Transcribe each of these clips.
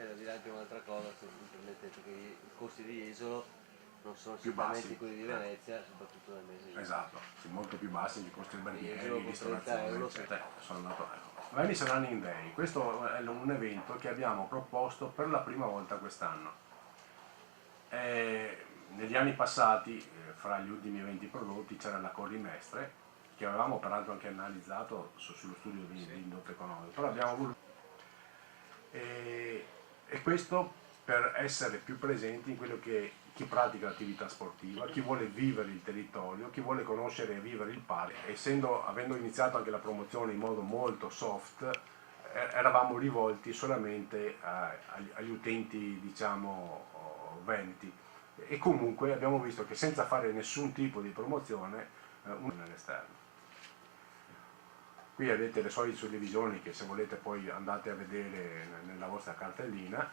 c'è da dire anche un'altra cosa, se mi permettete, che i costi di Jesolo non sono più bassi, sicuramente quelli di Venezia, soprattutto nel mese di esatto, sì, molto più bassi di costi alberghieri, Jesolo con 30 ristorazione, euro, eccetera. Sono andato, ecco. Venice Running Day, questo è un evento che abbiamo proposto per la prima volta quest'anno. Negli anni passati, fra gli ultimi eventi prodotti, c'era la Collimestre, che avevamo peraltro anche analizzato sullo studio di indotto economico, però abbiamo voluto e questo per essere più presenti in quello che chi pratica l'attività sportiva, chi vuole vivere il territorio, chi vuole conoscere e vivere il parco. Avendo iniziato anche la promozione in modo molto soft, eravamo rivolti solamente agli utenti, diciamo, veneti, e comunque abbiamo visto che senza fare nessun tipo di promozione nell'esterno. Qui avete le solite suddivisioni che se volete poi andate a vedere nella vostra cartellina.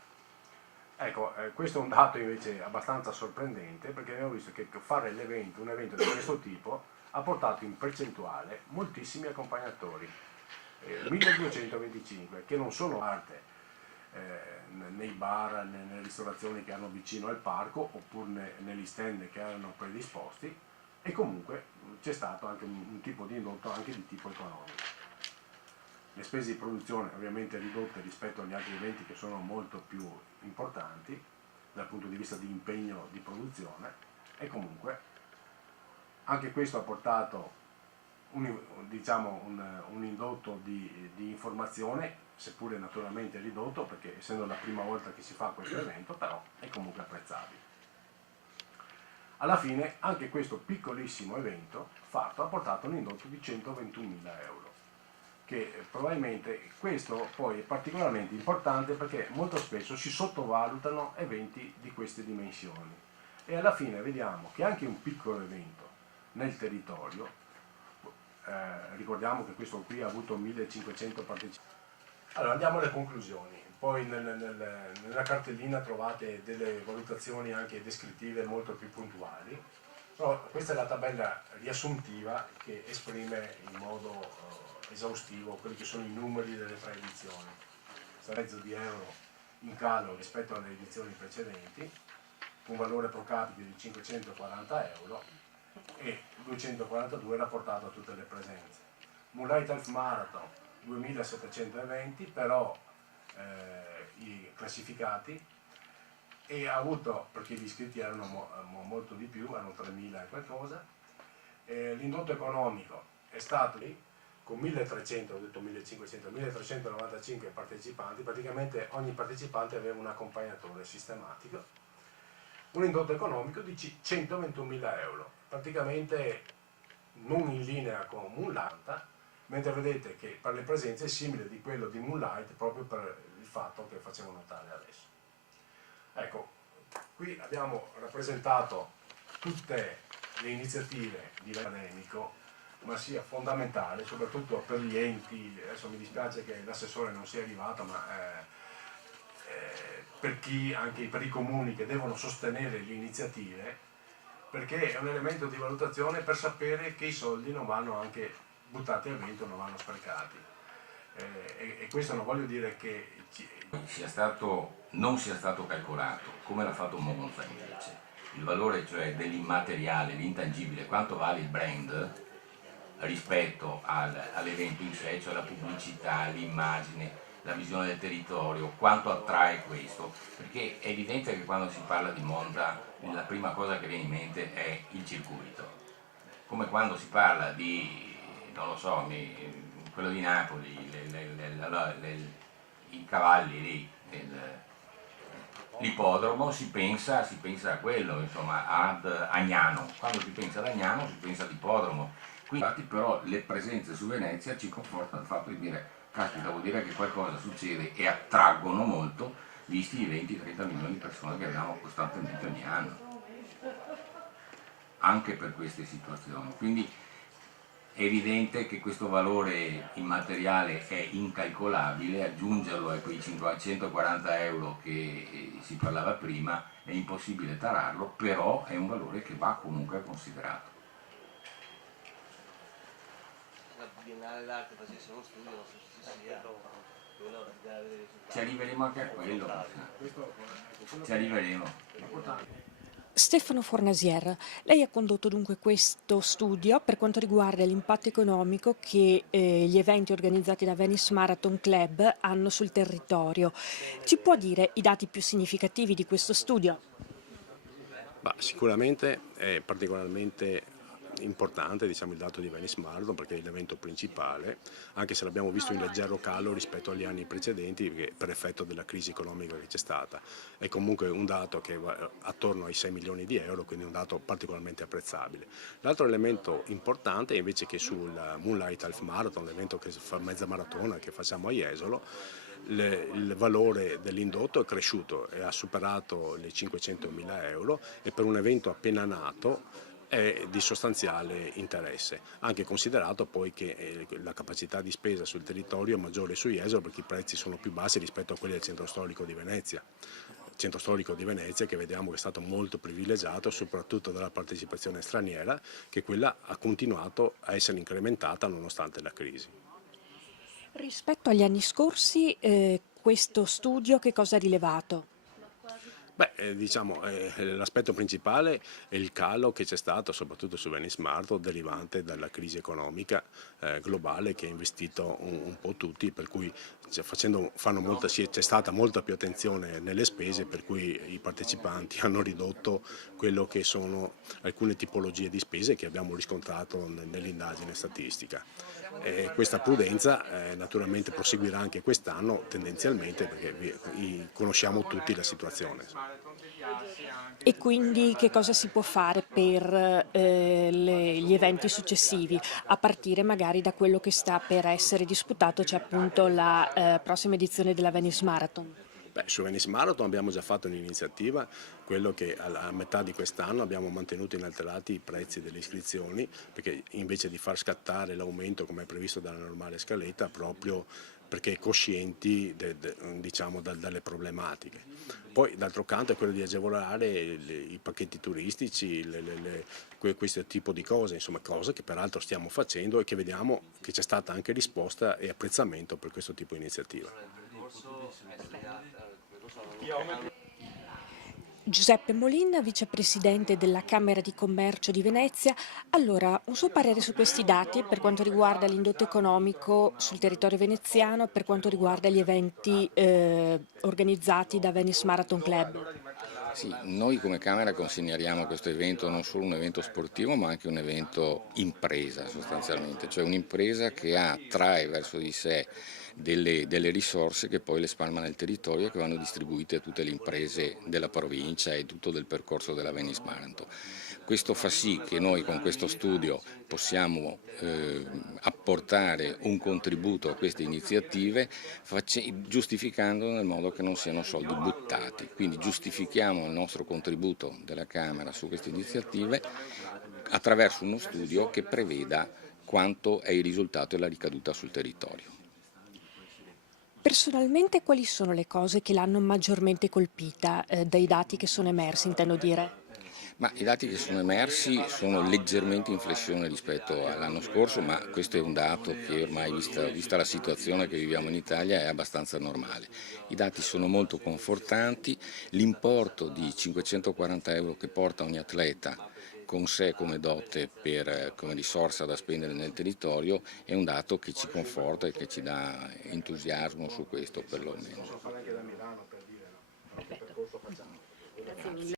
Ecco, questo è un dato invece abbastanza sorprendente, perché abbiamo visto che fare un evento di questo tipo ha portato in percentuale moltissimi accompagnatori, 1225, che non sono arte nei bar, nelle ristorazioni che hanno vicino al parco, oppure negli stand che erano predisposti, e comunque c'è stato anche un tipo di indotto anche di tipo economico. Le spese di produzione ovviamente ridotte rispetto agli altri eventi che sono molto più importanti dal punto di vista di impegno di produzione, e comunque anche questo ha portato diciamo, un indotto di informazione, seppure naturalmente ridotto, perché essendo la prima volta che si fa questo evento, però è comunque apprezzabile. Alla fine anche questo piccolissimo evento fatto ha portato un indotto di 121.000 euro, che probabilmente questo poi è particolarmente importante perché molto spesso si sottovalutano eventi di queste dimensioni, e alla fine vediamo che anche un piccolo evento nel territorio, ricordiamo che questo qui ha avuto 1500 partecipanti. Allora andiamo alle conclusioni, poi nella cartellina trovate delle valutazioni anche descrittive molto più puntuali, però questa è la tabella riassuntiva che esprime in modo esaustivo quelli che sono i numeri delle tre edizioni. Mezzo di euro in calo rispetto alle edizioni precedenti, un valore pro capite di 540 euro e 242 rapportato a tutte le presenze. Moonlight Half Marathon 2720, però i classificati, e ha avuto, perché gli iscritti erano molto di più, erano 3000 e qualcosa, l'indotto economico è stato lì con 1300, ho detto 1500, 1395 partecipanti, praticamente ogni partecipante aveva un accompagnatore sistematico, un indotto economico di 121.000 euro, praticamente non in linea con Moonlight, mentre vedete che per le presenze è simile di quello di Moonlight proprio per il fatto che facevo notare adesso. Ecco, qui abbiamo rappresentato tutte le iniziative di livello accademico, ma sia fondamentale soprattutto per gli enti. Adesso mi dispiace che l'assessore non sia arrivato, ma per chi, anche per i comuni che devono sostenere le iniziative, perché è un elemento di valutazione per sapere che i soldi non vanno anche buttati al vento, non vanno sprecati. E questo non voglio dire che non sia stato calcolato, come l'ha fatto Monza invece, il valore cioè dell'immateriale, l'intangibile, quanto vale il brand rispetto all'evento in sé, cioè la pubblicità, l'immagine, la visione del territorio, quanto attrae questo, perché è evidente che quando si parla di Monza la prima cosa che viene in mente è il circuito, come quando si parla di, non lo so, quello di Napoli, i cavalli lì, l'ippodromo, si pensa a quello, insomma, ad Agnano. Quando si pensa ad Agnano si pensa all'ippodromo. Infatti però le presenze su Venezia ci confortano il fatto di dire, caspita, vuol dire che qualcosa succede, e attraggono molto, visti i 20-30 milioni di persone che abbiamo costantemente ogni anno, anche per queste situazioni. Quindi è evidente che questo valore immateriale è incalcolabile, aggiungerlo a quei 540 euro che si parlava prima è impossibile tararlo, però è un valore che va comunque considerato. La Biennale d'arte facesse uno studio, non so se ci sia, Ci arriveremo anche a quello. Ci arriveremo. Stefano Fornasier, lei ha condotto dunque questo studio per quanto riguarda l'impatto economico che gli eventi organizzati da Venice Marathon Club hanno sul territorio. Ci può dire i dati più significativi di questo studio? Sicuramente è particolarmente importante il dato di Venice Marathon perché è l'evento principale, anche se l'abbiamo visto in leggero calo rispetto agli anni precedenti per effetto della crisi economica che c'è stata. È comunque un dato che va attorno ai 6 milioni di euro, quindi un dato particolarmente apprezzabile. L'altro elemento importante è invece che sul Moonlight Half Marathon, l'evento che fa mezza maratona che facciamo a Jesolo, il valore dell'indotto è cresciuto e ha superato le 500.000 euro e per un evento appena nato è di sostanziale interesse, anche considerato poi che la capacità di spesa sul territorio è maggiore su Jesolo perché i prezzi sono più bassi rispetto a quelli del centro storico di Venezia. Centro storico di Venezia che vediamo che è stato molto privilegiato soprattutto dalla partecipazione straniera, che quella ha continuato a essere incrementata nonostante la crisi. Rispetto agli anni scorsi, questo studio che cosa ha rilevato? L'aspetto principale è il calo che c'è stato soprattutto su Venice Marathon derivante dalla crisi economica globale che ha investito un po' tutti, per cui c'è stata molta più attenzione nelle spese, per cui i partecipanti hanno ridotto quello che sono alcune tipologie di spese che abbiamo riscontrato nell'indagine statistica. Questa prudenza naturalmente proseguirà anche quest'anno tendenzialmente perché conosciamo tutti la situazione. E quindi che cosa si può fare per gli eventi successivi, a partire magari da quello che sta per essere disputato, cioè appunto la prossima edizione della Venice Marathon? Su Venice Marathon abbiamo già fatto un'iniziativa, quello che a metà di quest'anno abbiamo mantenuto inalterati i prezzi delle iscrizioni, perché invece di far scattare l'aumento come è previsto dalla normale scaletta, proprio perché coscienti dalle problematiche. Poi d'altro canto è quello di agevolare i pacchetti turistici, questo tipo di cose, insomma cose che peraltro stiamo facendo e che vediamo che c'è stata anche risposta e apprezzamento per questo tipo di iniziativa. Giuseppe Molin, vicepresidente della Camera di Commercio di Venezia. Allora, un suo parere su questi dati per quanto riguarda l'indotto economico sul territorio veneziano e per quanto riguarda gli eventi organizzati da Venice Marathon Club? Sì, noi come Camera consideriamo questo evento non solo un evento sportivo ma anche un evento impresa sostanzialmente, cioè un'impresa che attrae verso di sé delle risorse che poi le spalma nel territorio e che vanno distribuite a tutte le imprese della provincia e tutto del percorso della Venice Marathon. Questo fa sì che noi con questo studio possiamo apportare un contributo a queste iniziative giustificando nel modo che non siano soldi buttati, quindi giustifichiamo il nostro contributo della Camera su queste iniziative attraverso uno studio che preveda quanto è il risultato e la ricaduta sul territorio. Personalmente quali sono le cose che l'hanno maggiormente colpita dai dati che sono emersi, intendo dire? Ma i dati che sono emersi sono leggermente in flessione rispetto all'anno scorso, ma questo è un dato che ormai, vista la situazione che viviamo in Italia, è abbastanza normale. I dati sono molto confortanti, l'importo di 540 euro che porta ogni atleta con sé come dote come risorsa da spendere nel territorio è un dato che ci conforta e che ci dà entusiasmo su questo perlomeno.